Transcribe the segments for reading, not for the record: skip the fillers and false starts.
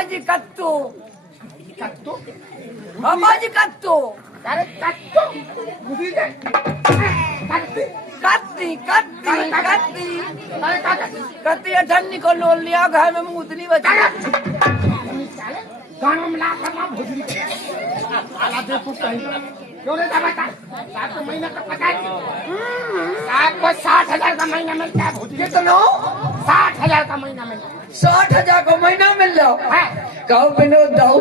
अबाजी कत्तो कत्तो अबाजी कत्तो अरे कत्तो बुझी दे कत्ती कत्ती कत्ती कत्ती अरे का कत्ती कत्ती अठन्नी को लोल लिया घर में मुतली बचा गाना में ला करना भुजरी आला देखो कहीं क्यों नहीं बता 7 महीने का पता है 60,000 का महीना मिलता है भुजरी कितनो 60,000 का महीना मिलता है 60,000 को महीना मिल रहा है कहो विनोद दाऊ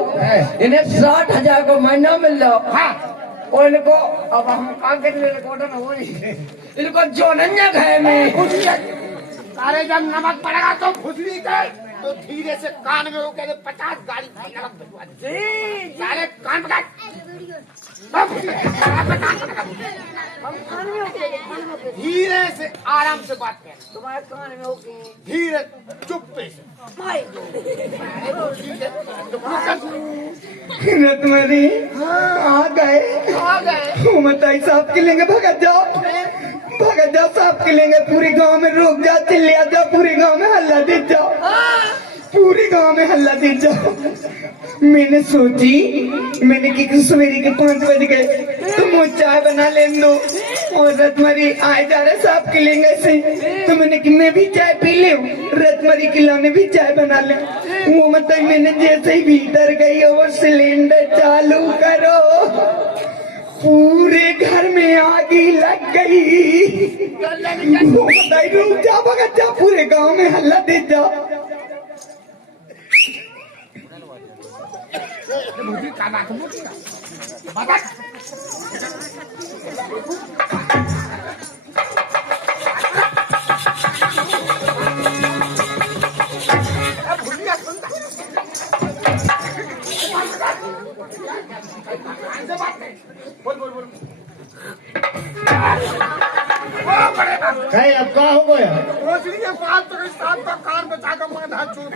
इन्हें 60,000 को महीना मिल रहा हाँ और इनको अब हम काम करने रिकॉर्डर हो इनको जोनन्या घर में भुजरी सारे जब नमक पड़ेगा तो भुजरी के तो धीरे से कान में वो कहते 50 गाड़ी नमक भिजवा दे सारे कान पकड़ धीरे से आराम से बात कर तुम्हारे कान में होगी धीरे चुप्पे से तुम्हारी आ गए बताई साहब के लेंगे भगत जाओ साहब के लेंगे पूरी गांव में रुक जा चिल्लिया जाओ पूरी गांव में हल्ला दे जाओ पूरी गांव में हल्ला दे जाओ मैंने सोची मैंने की सवेरे के 5 बज गए तुम चाय बना ले दो और रतमरी आए जा रहे साहब के लेंगे से तो मैंने कि मैं भी चाय पी ले रतमरी के लाने भी चाय बना ले वो मतलब मैंने जैसे ही भीतर गई और सिलेंडर चालू करो पूरे घर में आग लग गई वो बताई रुक जा भगत जा पूरे गांव में हल्ला दे जा मुझे का बात मुझे बता भुलिया सुनता बोल कहीं अब कहा हो गया रोशनी के पास तो इस साथ का कान बचा कर मैं हाथ चूर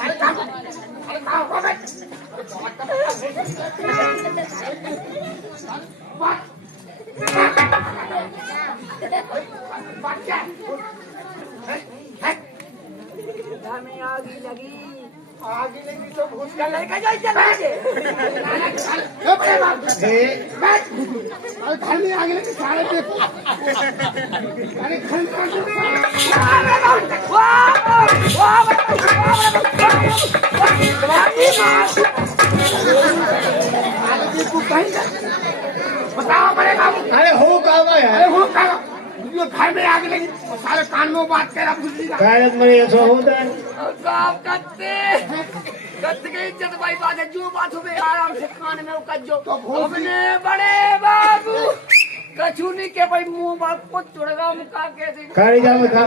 अरे काम को बे बात क्या घर में आग लगी आगे लगी तो भूत का लड़का जाए चलेंगे अरे घर में आगे लगी सारे पे अरे घर में बताओ बड़े बाबू अरे हो कहा अरे है हो कहा घर में आगे लगी सारे कान में बात कह रहा भूत कायरत में ऐसा होता है साहब कत्ते की इज्जत भाई बात है जो बात हो आराम से खाने में कज्जो तो अपने बड़े बाबू कछुनी के भाई मुंह बात को चुड़गा मुका के दे कारी जा में खा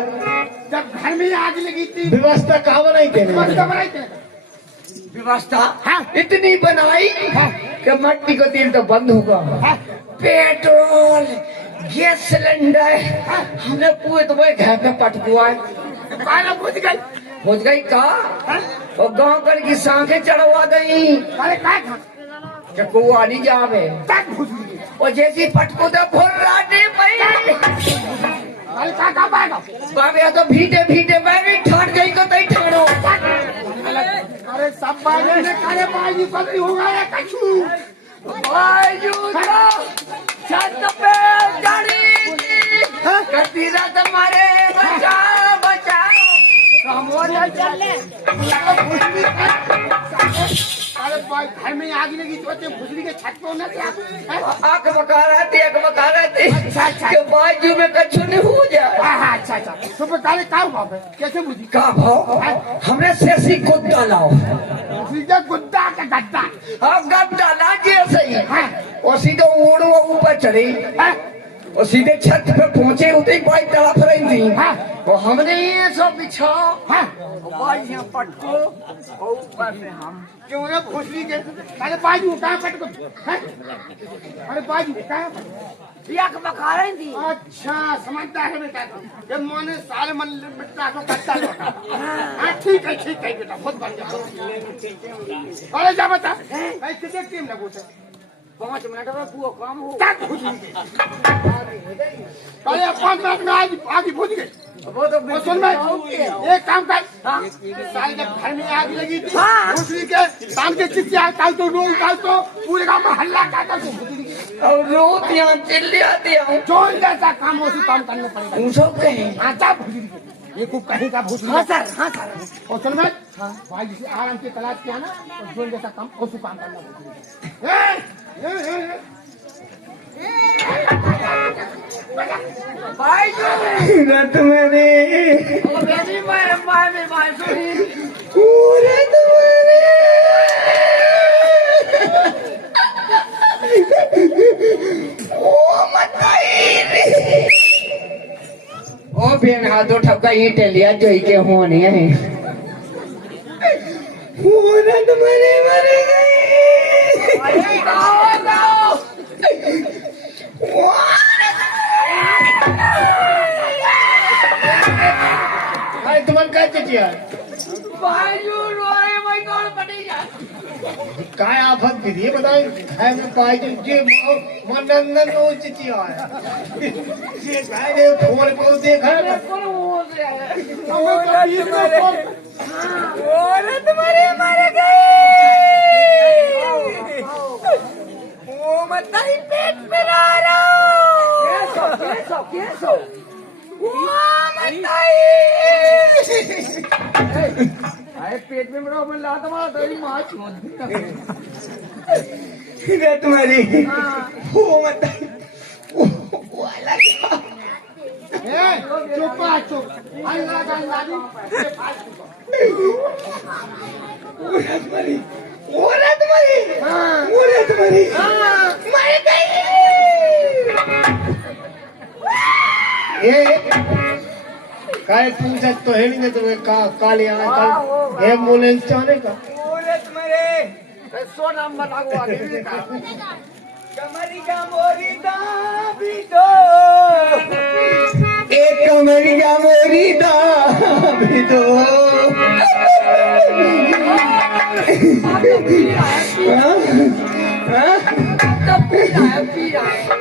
जब घर में आग लगी थी व्यवस्था कहाँ बनाई थे व्यवस्था बनाई थे व्यवस्था इतनी बनाई कि मट्टी को तेल तो बंद होगा पेट्रोल गैस सिलेंडर हमने पूरे तुम्हारे घर में पटकुआ बुझ गई कहा और गांव कर की सांखें चढ़वा गई अरे क्या कुआ नहीं जावे और जैसी पटको तो फुर्राटे पई अरे क्या बाबे तो भीटे भीटे बैठी ठाट गई को तई ठाड़ो अरे सब बाजी ने करे बाजी पकड़ी होगा या कछु बाजू तो छत पे चढ़ी करती रात मारे बचाओ बचाओ अरे घर में आग लगी तो भुजरी के छत पे होना क्या आंख बका रहती कि बाजू में कछु नहीं हो जाए अच्छा तो बताए क्या हुआ कैसे बुझी का भाव हमने सेसी गुद्दा लाओ सीधे गुद्दा का गद्दा हाँ गद्दा ला जैसे ही और सीधे उड़ो ऊपर चढ़ी और सीधे छत पे पहुंचे उतरी बाई तड़प रही थी और हमने ये सब बिछाओ बाजियां पटको और ऊपर से हम क्यों ना भुजरी के अरे बाजू कहाँ पटको अरे बाजू कहाँ याक बका रही थी अच्छा समझता है बेटा ये माने सारे मन बेटा को कट्टा लौटा हाँ ठीक है बेटा बहुत बढ़िया अरे जा बता कितने टीम लगो थे 5 मिनट में पूरा काम हो। तक भुजली के अरे 5 मिनट में आगे भुज गई। वो तो और सुन मैं एक काम कर साल जब घर में आग लगी थी भुजली के शाम के चिचिया काल तो रोल काल तो पूरे गांव में हल्ला काटा तो भुजली के और रोज यहाँ चिल्ली आती हूँ जो जैसा काम उसी काम करना पड़ेगा। तू सब कहीं आटा भुजली के ये को कहीं का भुजली। हाँ सर। और सुन मैं भाई जिसे आराम से तलाश किया ना और जो जैसा काम उसी काम करना भुजली। भाई जो रत मेरे ओ बेबी मैं सुनी रत मेरे ओ मताई ओ बेन हाथ उठा का ईंट लिया जो के होने है रत मेरे मर गई। अरे गाओ अरे तुम्हारे क्या चिचिया भाई जो रोए मैं कौन पड़ेगा। काय आफत भी ये बताओ है में पाई जो मनंदन नो चिचिया है ये काय ने फोन पे देखा है कौन हो गया तुम्हारे मर गए वो मताई पेट में ला रहा कैसो अरे पेट में मेरा मैं लाता मारा तो मां छोड़ दी तुम्हारी वो मताई वो अलग चुप चुप अल्लाह का नादी तुम्हारी मर गई। ये काय पूछा तो है नहीं तो का काले आना कल एम्बुलेंस चाहने का तुम्हारे सो नाम बताओ आगे कमरी का मोरी दाबी दो एक कमरी का मोरी दाबी दो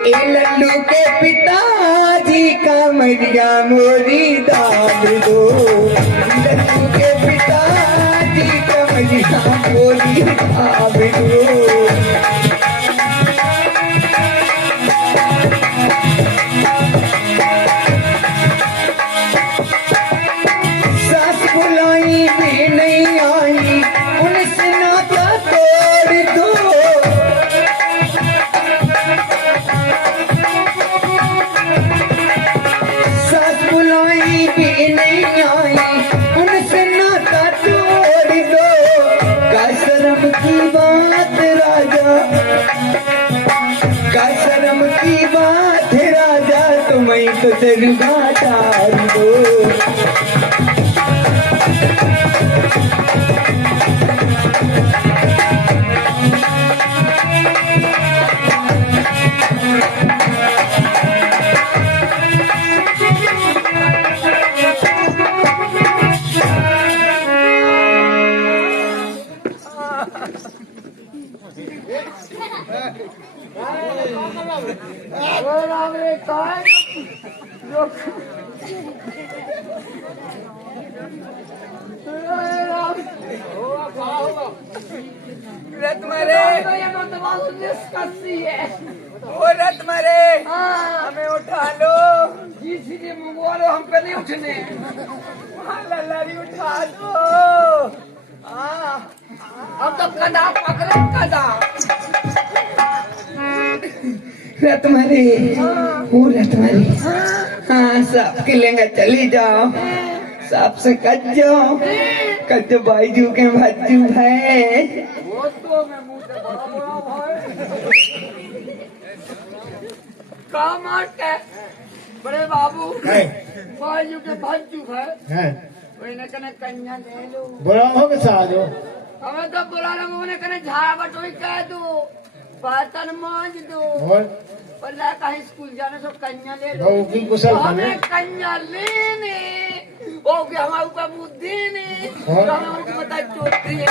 ए लल्लू के पिताजी कमरिया मोरी दाब दो लल्लू के पिताजी कमरिया मोरी दाब दो। सास बुलाई भी नहीं आई उनसे नाता तोड़ दो सास बुलाई भी नहीं आई उनसे नाता तोड़ दो का शर्म की बात राजा का शर्म की बात राजा तुम्हें तो दरगाह डाल दो। रत मरे ओ रत मरे हमें उठा लो हम पे नहीं उठने लल्लारी उठा दो अब तो कदा पकड़ो कदा रत मरे ओ रत मरे हाँ साफ के लेंगे चली जाओ साफ से कज बाईजू के भज्जू है वो तो मैं मुंह से बड़ा भाई काम है बड़े बाबू है बाजू के भज्जू है है मैंने कने कन्या ले लो बुरा हो के साथ हो हमें तो बुला लो मैंने कने झाड़ा बटोई कह दो बर्तन मांज दो और पर कहीं स्कूल जाने से कन्या ले लो बहू की कुशल हमें कन्या लेने वो के हमारे ऊपर बुद्धि नहीं हाँ। हमें उनको बता चोटी है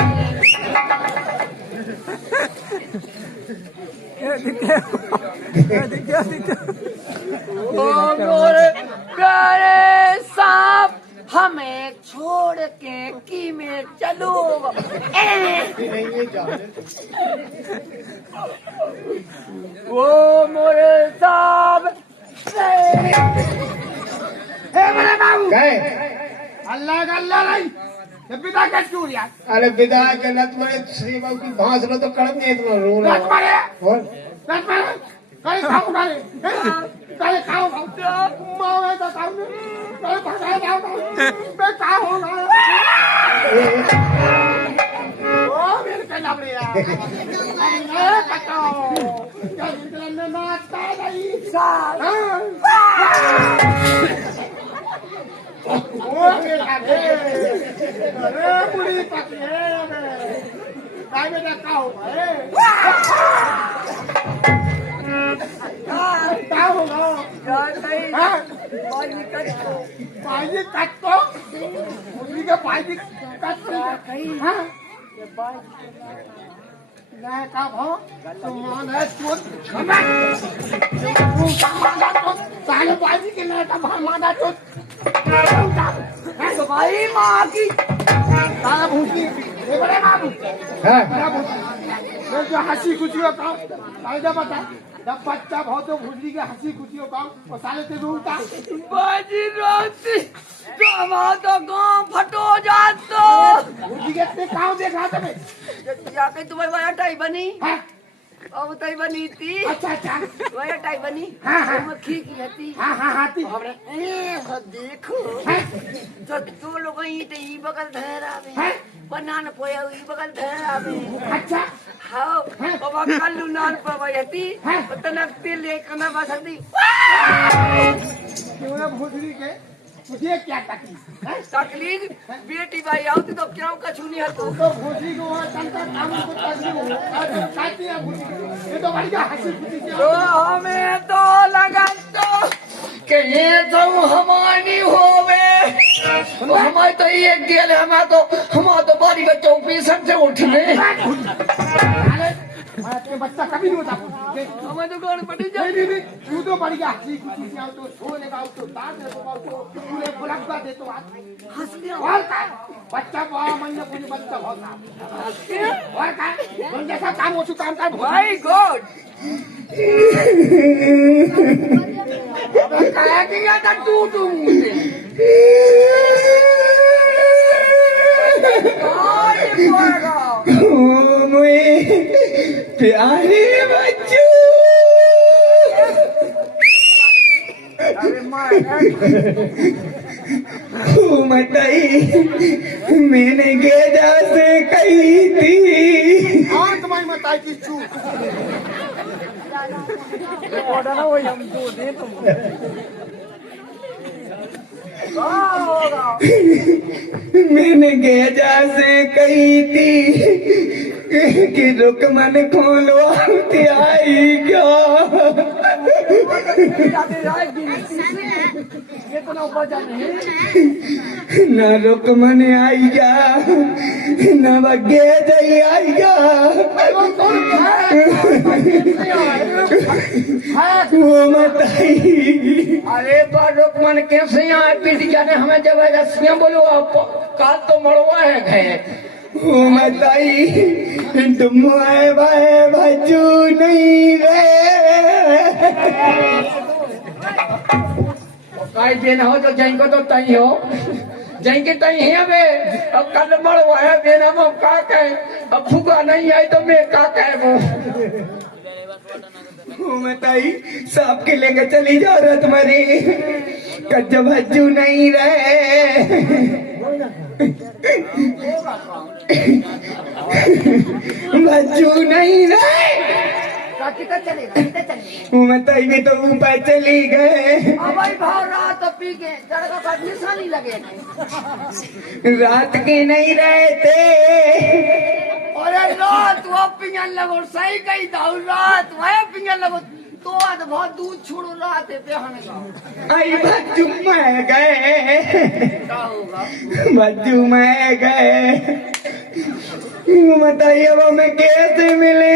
ओ मोरे प्यारे सांप हमें छोड़ के की में चलो नहीं जाने वो मोरे सांप मेरे बाबू गए अल्लाह का अल्लाह नहीं ये पिता का चूर यार अरे विदा के लत मरे सेवा की भांस लो तो कड़म नहीं इतना रोना लत मारे और लत मारे करे खाओ करे खाओ मावे तो खाओ करे भगाए जाओ मैं खाओ ओ मेरे के नाम रे यार ए बताओ क्या इतना में नाचता नहीं साल ओ मेरा रे अरे बुढ़ी पकी है काय बेटा खाओ है क्या होगा पाजी काटतो मुली का पाजी काटतो हाँ नहीं का भाव तो मान है चोट साले पाजी के नहीं का भाव माना चोट तो भाई माँ की साला भूसी ये बड़े बाबू हां मैं जो हंसी खुशी का काम साले जब बता जब बच्चा बहुत तो भूसी के हंसी खुशी का काम और साले ते रूठता बाजी रोती तो हमारा तो गाँव फटो जातो भूसी के ते काम देखा तुम्हें जाके तुम्हें वही टाई बनी हाँ अब तई बनी थी अच्छा अच्छा वही टाई बनी हाँ, हाँ। खी की हती हाँ हाँ हाँ ती देखो हाँ तो दो लोग ई बगल धरा में हाँ बनान पोया ई बगल धरा में अच्छा हां अब कल्लू नाल पवयती हाँ। तनक तेल लेकना बसदी क्यों भूसरी के मुझे क्या तकलीफ है तकलीफ बेटी भाई आउती तो क्यों कछुनी हतो तो भूसरी को तंत्र काम को तकलीफ आज काटी है भूसरी ये तो बढ़िया हंसी खुशी से तो हमें तो लगन तो कि ये तो हमारी होवे हमारे तो ये गेल हमारा तो बारी में 24 से उठने अरे मैं बच्चा कभी नहीं होता हमें तो घर पड़ी नहीं नहीं नहीं तू तो बढ़िया हंसी खुशी से आओ तो सोने का तो दांत दे तो पूरे बुलंदा दे तो हंस के और का बच्चा बड़ा महीने पूरी बच्चा बहुत और का तुम जैसा काम हो काम कर भाई गॉड काया किया था तू मुझे प्यारे बच्चू मतई मैंने गेजा से कही थी हाँ तुम्हारी मताई की चूक मैंने गेजा से कही थी कि रुकमन खोलवाती आई क्या न रुकमन आई क्या न बगे जई आई क्या वो बताई अरे रुकमन कैसे यहाँ पीट जाने हमें जबरदस्तियाँ बोलो आप काल तो मड़वा है गए वो बताई तुम आए भाई भजू नहीं रे काई देना हो तो जैन को तो तई हो जैन के तई है अबे अब कल मड़वा है देना वो का कहे अब फुगा नहीं आई तो मैं का कहे वो बताई सांप के लेके चली जाओ रहा तुम्हारी कज्जा भज्जू नहीं रहे भज्जू नहीं रहे कितना चलेगा वो बताई भी तो ऊपर चली गए भाई भाव रहा तो पी के जड़का का निशानी लगे रात के नहीं रहते अरे रात वो पिंगन लगो सही कही दाऊ रात वह पिंगन लगो तो आज बहुत दूध छोड़ो रात है बेहने का आई भज्जू में गए क्या होगा भज्जू में गए बताइए अब हमें कैसे मिले?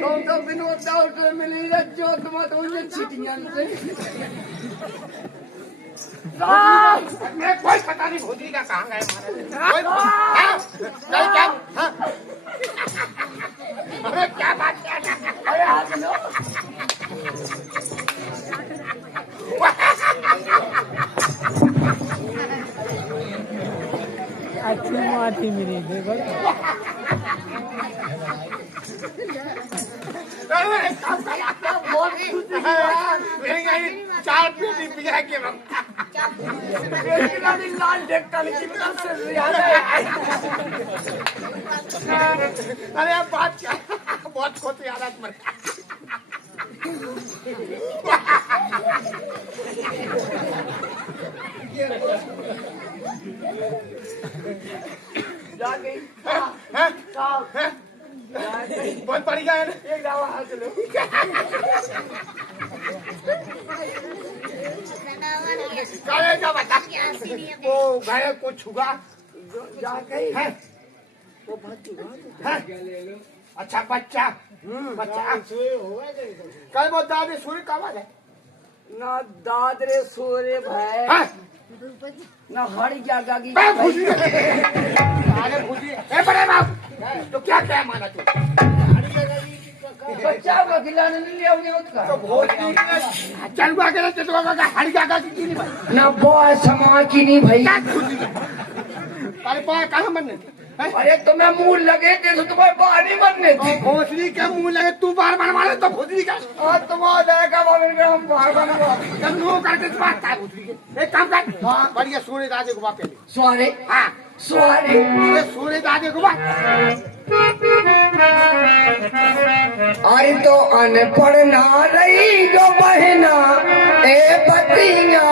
तुम तो विनोद दाऊ से मिली है, जो तुम तो उन्हें छिटियां से। मैं कोई पता नहीं भोजरी का कहाँ गए हमारे हाँ? क्या हाँ? अरे क्या बात क्या अरे हाथ लो। अच्छी माटी मिली देखो बहुत खुशी की बात। चार पेटी पिया के बेटी लाल देखता लेकिन कब से याद है। अरे बात क्या बहुत खोती याद मर जा गई बहुत बढ़िया है एक दावा हाथ लो। क्या बता वो गए को छुगा जा गई है अच्छा बच्चा बच्चा कल वो दादी सूर्य का आवाज है ना दादरे सोरे भाई हाँ? ना हरी जागा की मैं खुशी अरे खुशी ए बड़े बाप तो क्या क्या माना तू बच्चा का खिलाने नहीं लिया उन्हें उसका तो भोजनी चल गया के चल गया हरी जागा की नहीं भाई ना बॉय समाज की नहीं भाई। क्या खुशी अरे पाए कहाँ बनने अरे तुम्हें मुंह लगे थे तो तुम्हें बाहर नहीं बनने थे। भोजनी के मुंह लगे तू बार बनवा ले तो भोजनी का और तुम्हारा का हम बाहर बनवा जब नो करके तो बात था भोजनी के एक काम कर हाँ बढ़िया सूर्य दादे को बात सॉरी हाँ सॉरी अरे सूर्य दादे को बात अरे तो अनपढ़ ना रही जो बहना ए पतिया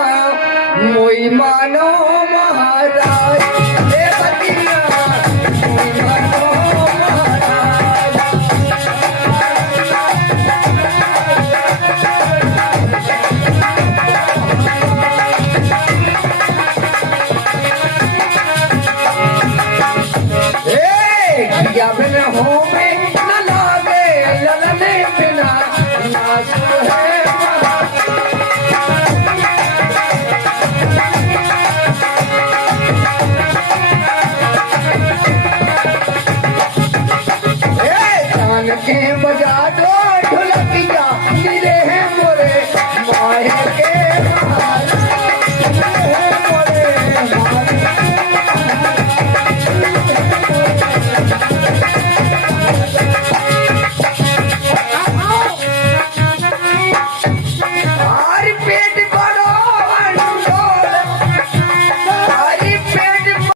मोई मानो महार